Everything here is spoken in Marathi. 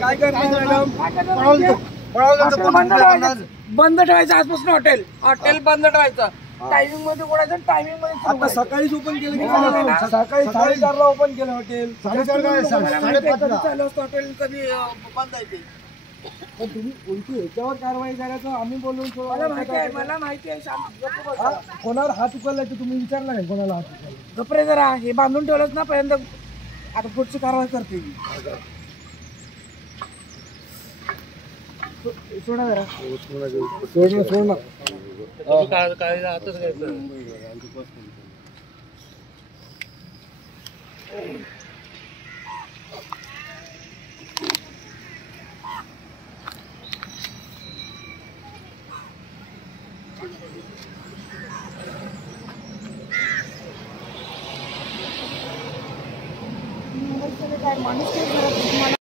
काय करणार मॅडम? बंद ठेवायचं आजपासून. हॉटेल बंद ठेवायचं. टायमिंग मध्ये उघडायचं, टायमिंग मध्ये सुरू आता करायचं. सकाळीच ओपन केलं की सकाळी 4:30ला ओपन केलं हॉटेल. तुम्हाला माहिती आहे कधी चालू असतं हॉटेल, कधी बंद आहे ते. पण तुम्ही उलटी ह्याच्यावर कारवाई करायचं आम्ही बोलून मला माहिती आहे शांत गप्प बसा. कोणावर हात उचललाय ते तुम्ही विचारला नाही कोणाला हात उचलला? गप्रे जरा, हे बांधून ठेवलंच ना पर्यंत. आता पुढची कारवाई करते मी. सोडा जरा. सोड ना. काय हातच घ्यायचं. माणूस काय करत